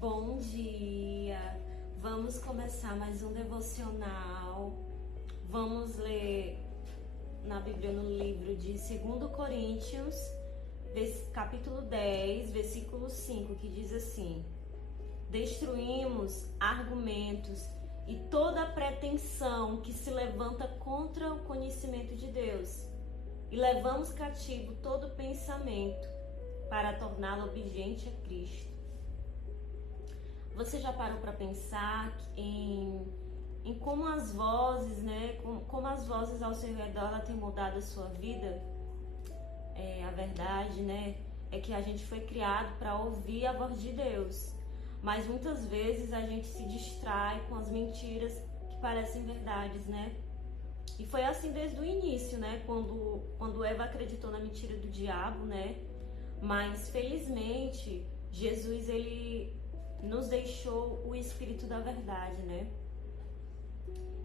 Bom dia! Vamos começar mais um devocional. Vamos ler na Bíblia no livro de 2 Coríntios, capítulo 10, versículo 5, que diz assim: Destruímos argumentos e toda pretensão que se levanta contra o conhecimento de Deus, e levamos cativo todo pensamento para torná-lo obediente a Cristo. Você já parou para pensar em como as vozes, como as vozes ao seu redor têm mudado a sua vida? A verdade, é que a gente foi criado para ouvir a voz de Deus, mas muitas vezes a gente se distrai com as mentiras que parecem verdades, E foi assim desde o início, quando Eva acreditou na mentira do diabo, Mas felizmente Jesus ele nos deixou o Espírito da verdade,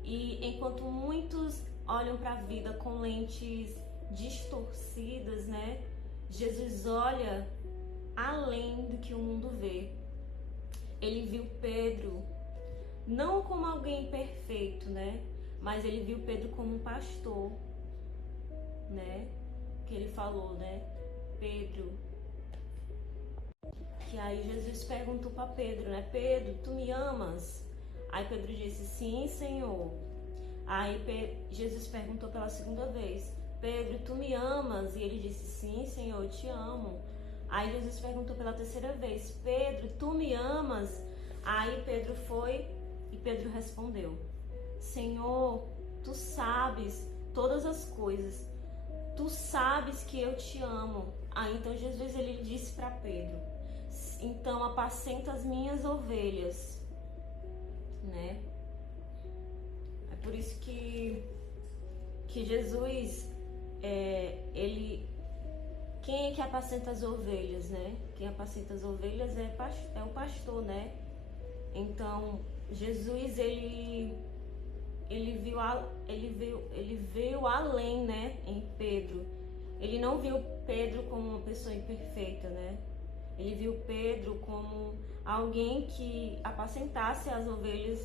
E enquanto muitos olham para a vida com lentes distorcidas, Jesus olha além do que o mundo vê. Ele viu Pedro não como alguém perfeito, Mas ele viu Pedro como um pastor, Que ele falou, Pedro. Que aí Jesus perguntou para Pedro, Pedro, tu me amas? Aí Pedro disse, sim, Senhor. Aí Jesus perguntou pela segunda vez, Pedro, tu me amas? E ele disse, sim, Senhor, eu te amo. Aí Jesus perguntou pela terceira vez, Pedro, tu me amas? Aí Pedro foi e Pedro respondeu, Senhor, tu sabes todas as coisas, tu sabes que eu te amo. Aí então Jesus ele disse para Pedro, então apacenta as minhas ovelhas, É por isso que Jesus, quem é que apacenta as ovelhas, Quem apacenta as ovelhas é o pastor, Então Jesus ele veio além, em Pedro. Ele não viu Pedro como uma pessoa imperfeita, Ele viu Pedro como alguém que apacentasse as ovelhas,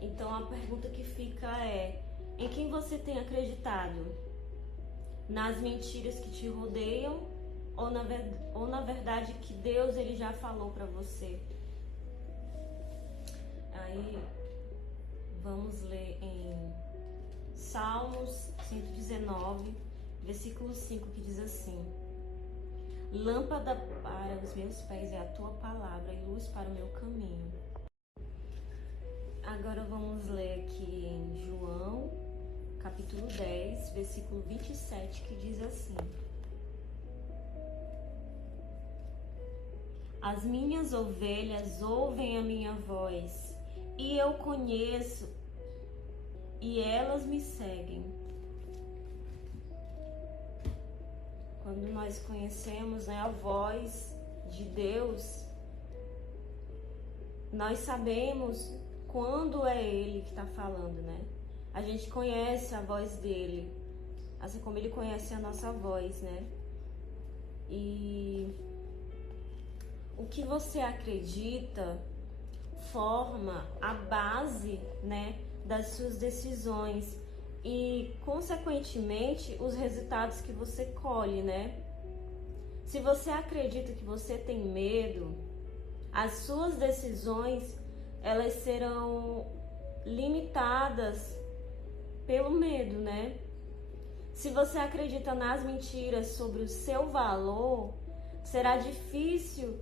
Então a pergunta que fica é, em quem você tem acreditado? Nas mentiras que te rodeiam ou na verdade que Deus ele já falou para você? Aí vamos ler em Salmos 119, versículo 5, que diz assim: Lâmpada para os meus pés é a tua palavra e luz para o meu caminho. Agora vamos ler aqui em João, capítulo 10, versículo 27, que diz assim: As minhas ovelhas ouvem a minha voz, e eu conheço, e elas me seguem. Quando nós conhecemos a voz de Deus, nós sabemos quando é Ele que está falando, A gente conhece a voz dele, assim como Ele conhece a nossa voz, E o que você acredita forma a base, das suas decisões e, consequentemente, os resultados que você colhe, Se você acredita que você tem medo, as suas decisões, elas serão limitadas pelo medo, Se você acredita nas mentiras sobre o seu valor, será difícil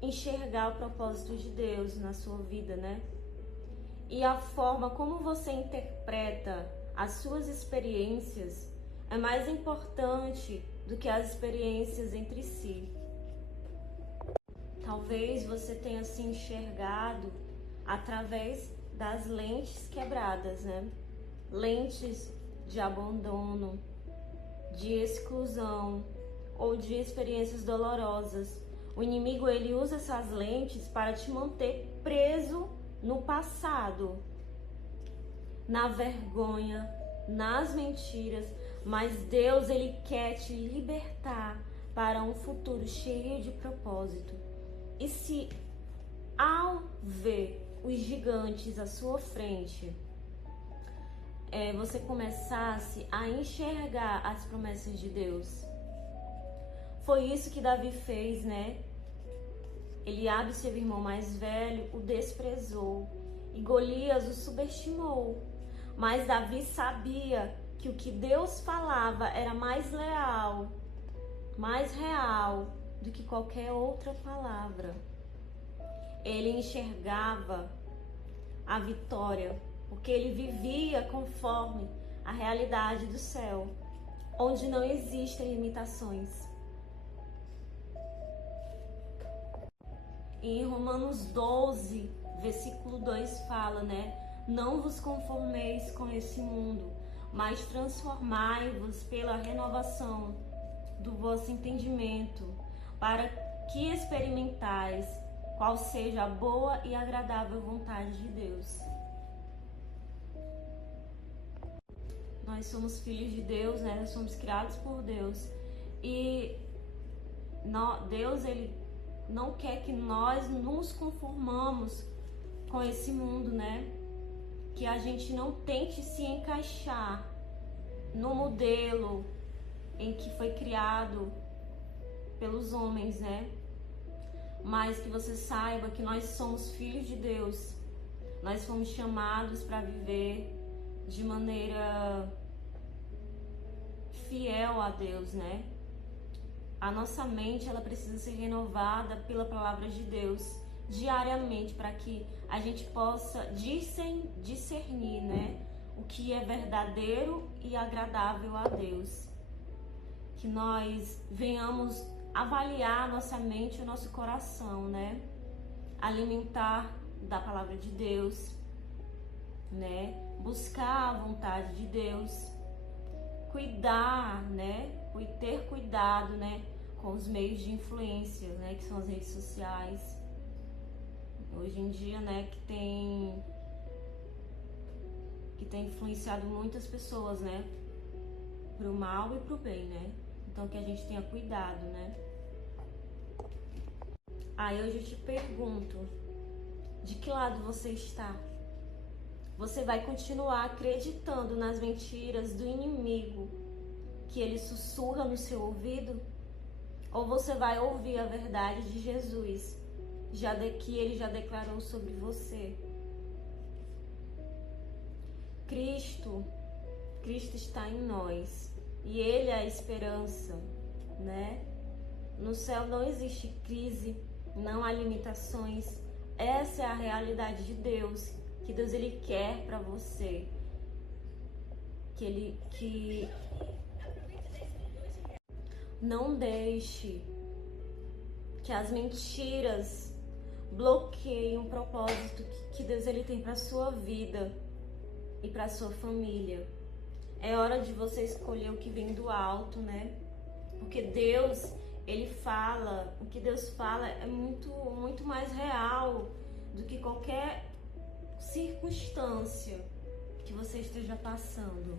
enxergar o propósito de Deus na sua vida, E a forma como você interpreta as suas experiências é mais importante do que as experiências entre si. Talvez você tenha se enxergado através das lentes quebradas, Lentes de abandono, de exclusão ou de experiências dolorosas. O inimigo ele usa essas lentes para te manter preso no passado, na vergonha, nas mentiras, mas Deus ele quer te libertar para um futuro cheio de propósito. E se ao ver os gigantes à sua frente, você começasse a enxergar as promessas de Deus? Foi isso que Davi fez, né? Eliabe, seu irmão mais velho, o desprezou e Golias o subestimou. Mas Davi sabia que o que Deus falava era mais leal, mais real do que qualquer outra palavra. Ele enxergava a vitória, porque ele vivia conforme a realidade do céu, onde não existem limitações. E em Romanos 12, versículo 2 fala, né? Não vos conformeis com esse mundo, mas transformai-vos pela renovação do vosso entendimento, para que experimentais qual seja a boa e agradável vontade de Deus. Nós somos filhos de Deus, né? Nós somos criados por Deus. E Deus, Ele não quer que nós nos conformamos com esse mundo, né? Que a gente não tente se encaixar no modelo em que foi criado pelos homens, né? Mas que você saiba que nós somos filhos de Deus. Nós fomos chamados para viver de maneira fiel a Deus, né? A nossa mente, ela precisa ser renovada pela palavra de Deus diariamente, para que a gente possa discernir, né, o que é verdadeiro e agradável a Deus. Que nós venhamos avaliar nossa mente e o nosso coração, né? Alimentar da palavra de Deus, né? Buscar a vontade de Deus, cuidar, né? E ter cuidado, né? Com os meios de influência, né? Que são as redes sociais. Hoje em dia, né? Que tem influenciado muitas pessoas, né? Pro mal e pro bem, né? Então que a gente tenha cuidado, né? Aí hoje eu te pergunto, de que lado você está? Você vai continuar acreditando nas mentiras do inimigo que ele sussurra no seu ouvido? Ou você vai ouvir a verdade de Jesus, que ele já declarou sobre você? Cristo está em nós e ele é a esperança, né? No céu não existe crise, não há limitações. Essa é a realidade de Deus, que Deus ele quer para você, que não deixe que as mentiras bloqueiem o propósito que Deus ele tem para sua vida e para sua família. É hora de você escolher o que vem do alto, né? Porque Deus, ele fala, o que Deus fala é muito, muito mais real do que qualquer circunstância que você esteja passando.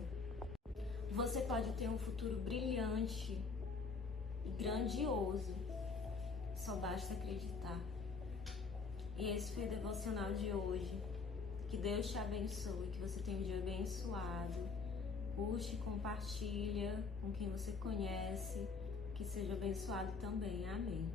Você pode ter um futuro brilhante e grandioso, só basta acreditar. E esse foi o devocional de hoje. Que Deus te abençoe, que você tenha um dia abençoado. Curte, compartilha com quem você conhece, que seja abençoado também. Amém.